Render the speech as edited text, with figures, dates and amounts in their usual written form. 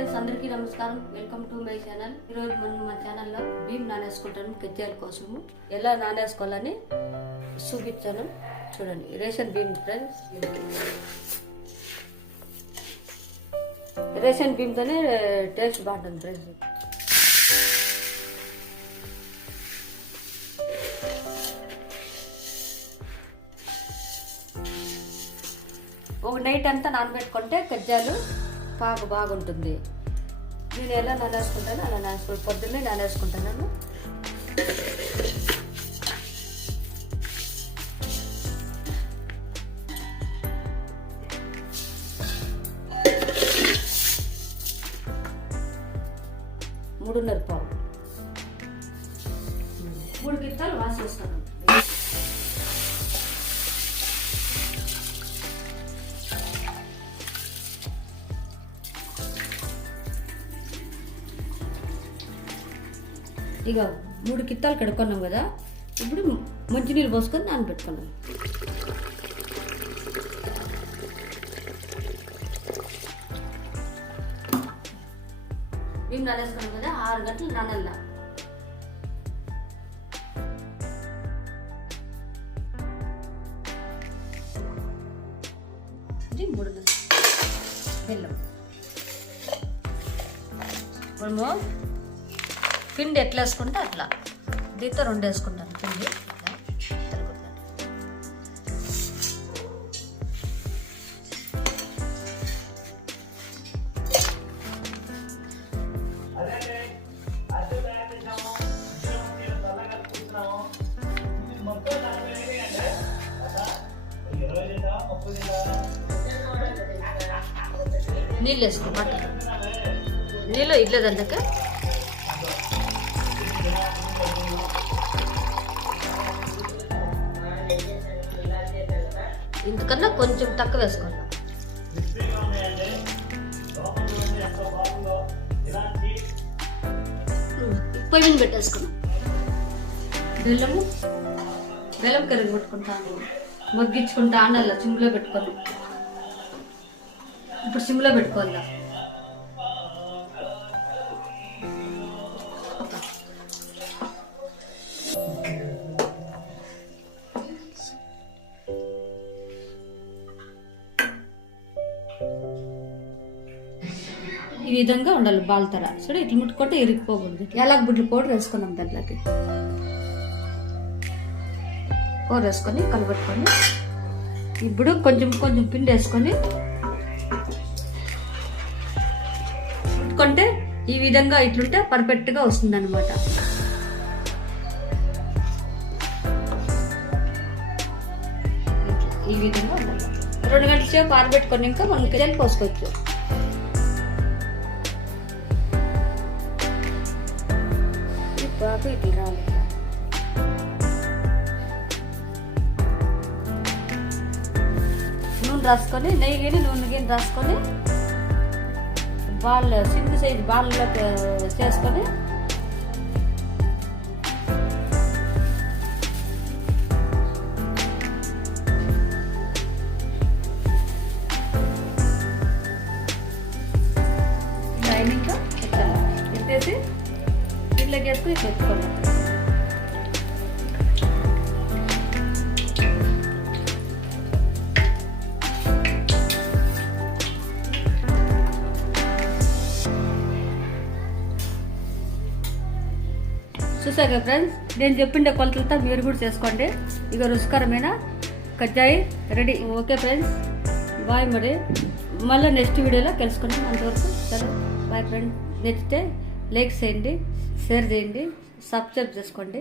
Friends, అందరికీ నమస్కారం. Welcome to my channel. ఈరోజు మనం మన ఛానల్లో బియ్యం నానేసుకుంటాను కజ్జాయల కోసము. ఎలా నానేసుకోవాలని చూపించాను చూడండి. రేషన్ బియ్యం ఫ్రెండ్స్, రేషన్ బియ్యంతోనే టేస్ట్ బాగుంటుంది ఫ్రెండ్స్. ఒక నైట్ అంతా నానబెట్టుకుంటే కజ్జాలు పాకు బాగుంటుంది. నేను ఎలా నానేసుకుంటాను అలా నానేసుకుంటాను. పొద్దున్నే నానేసుకుంటాను. మూడున్నర పావు 3 గిత్తలు వాసేస్తాను. ఇక 3 కిత్తాలు కడుక్కున్నాం కదా, ఇప్పుడు మంచినీళ్ళు పోసుకొని నానబెట్టుకున్నాం. మేము నానేసుకున్నాం కదా, 6 గంటలు నానల్లా. ఇది 3 బెల్లం. మనము పిండి ఎట్లా వేసుకుంటే అట్లా దీంతో 2 వేసుకుంటాను పిండి. నీళ్ళు వేసుకో, నీళ్ళు ఇట్లేదంటే ఇంతకన్నా కొంచెం తక్కువ వేసుకోండి. పొయ్యి మీద పెట్టేసుకున్నాం. బెల్లం కరిగి పెట్టుకుంటాను, మగ్గించుకుంటా ఆనల్లా సిమ్లో పెట్టుకోను. ఇప్పుడు సిమ్లో పెట్టుకోవాలా. ఈ విధంగా ఉండాలి బాల్తర. సరే, ఇట్లా ముట్టుకుంటే ఇరిగిపోకూడదు. యాలక్ బుడ్లు పౌడర్ వేసుకున్నాం. దాంట్లోకి పౌడర్ వేసుకొని కలబెట్టుకొని ఇప్పుడు కొంచెం కొంచెం పిండి వేసుకొని ముట్టుకుంటే ఈ విధంగా ఇట్లుంటే పర్ఫెక్ట్గా వస్తుంది అనమాట. ఈ విధంగా ఉండాలి. 2 గంటల సేపు ఆరబెట్టుకొని ఇంకా మనం కిలో పోసుకోవచ్చు. ఇట్లా రావాలి. నూనె రాసుకొని, నెయ్యి గిని నూనె గిని రాసుకొని బాల్ చిన్న సైజు బాల్లోకి చేసుకొని లైనింగ్గా ఎత్తేసి ఇట్లా వేసుకుని పెట్టుకోవాలి. చూసాక ఫ్రెండ్స్, నేను చెప్పిండే కొలతలతో మీరు కూడా చేసుకోండి. ఇక రుచికరమైన కజ్జాయి రెడీ. Okay friends, bye. మరి మళ్ళీ నెక్స్ట్ వీడియోలో కలుసుకుంటాం. అంతవరకు సరే, బాయ్ ఫ్రెండ్స్. నచ్చితే లైక్ చేయండి, షేర్ చేయండి, సబ్స్క్రైబ్ చేసుకోండి.